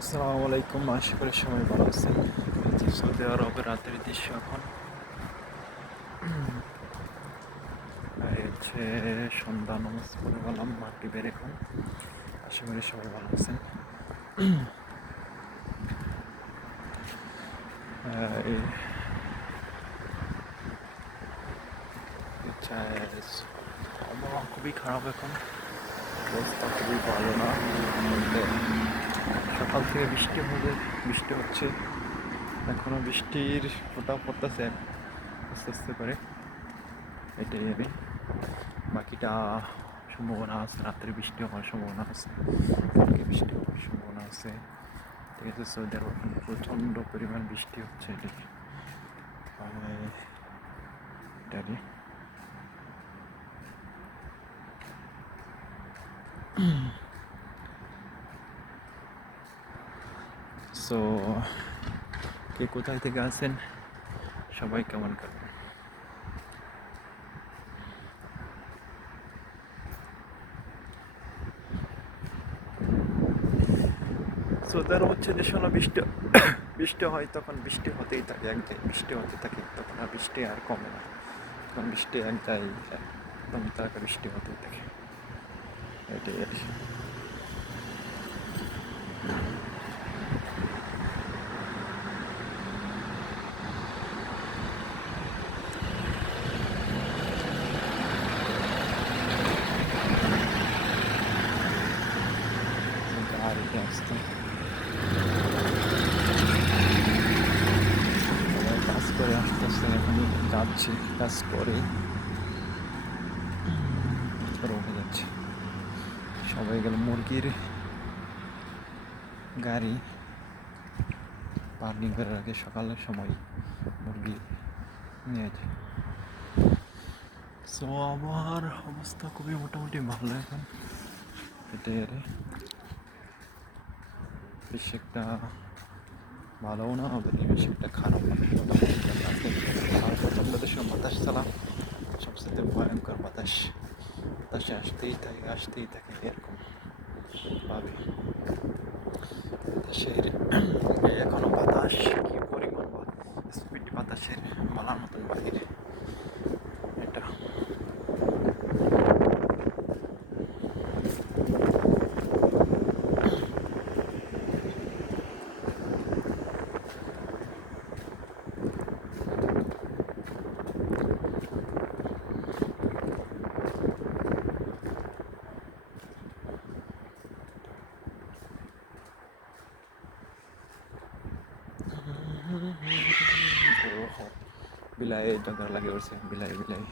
আসসালামু আলাইকুম, আশা করি সবাই ভালো আছেন। এই যে সৌদি আরবের রাতের দৃশ্য এখন। এই হচ্ছে সন্ধ্যা নামাজ পড়ে গেলাম মাগরিবের এখন। আশা করি সবাই ভালো আছেন। এই হচ্ছে আবহাওয়া খুবই খারাপ এখন, অবস্থা খুবই ভালো না বলতে। সকাল থেকে বৃষ্টি হচ্ছে, এখনো বৃষ্টির ফোঁটা পড়তেছে আস্তে আস্তে করে। এটাই আর কি। বাকিটা সম্ভাবনা আছে, রাত্রে বৃষ্টি হওয়ার সম্ভাবনা আছে, কালকে বৃষ্টি হওয়ার সম্ভাবনা আছে। ঠিক আছে, সৌদি আরব এখন প্রচণ্ড পরিমাণ বৃষ্টি হচ্ছে এদিকে। এটারই সো কে কোথায় থেকে আছেন, সবাই কেমন কাটবে। সৌদি আরব হচ্ছে যে সময় বৃষ্টি বৃষ্টি হয় তখন বৃষ্টি হতেই থাকে, এক জায়গায় বৃষ্টি হতে থাকে, তখন আর বৃষ্টি আর কমে না। তখন বৃষ্টি এক জায়গায় একদম তারকা বৃষ্টি হতেই থাকে। এটাই আর কি। গাড়িতে আসতে কাজ করে আসতেছে, এখন যাচ্ছি কাজ করে উঠে যাচ্ছে। সবাই গেল মুরগির গাড়ি পার্কিং করার আগে সকালের সময় মুরগি নিয়ে যায়। সো আমার অবস্থা খুবই মোটামুটি ভালো এখন। এটাই আর কি। বেশি একটা ভালোও না, আবার বেশি একটা খারাপ না, মোটামুটি আছে। আর প্রচণ্ড দেশের বাতাস চালা, সবচেয়ে ভয়ঙ্কর বাতাস। বাতাসে আসতেই থাকে এরকম ভাবে। বাতাসের এখনো বাতাস কি পরিমাণ স্পিড বাতাসের বলার মতন বাহিরে এটা। বিলাই জঙ্গল লাগে উঠছে, বিলাই বিলাই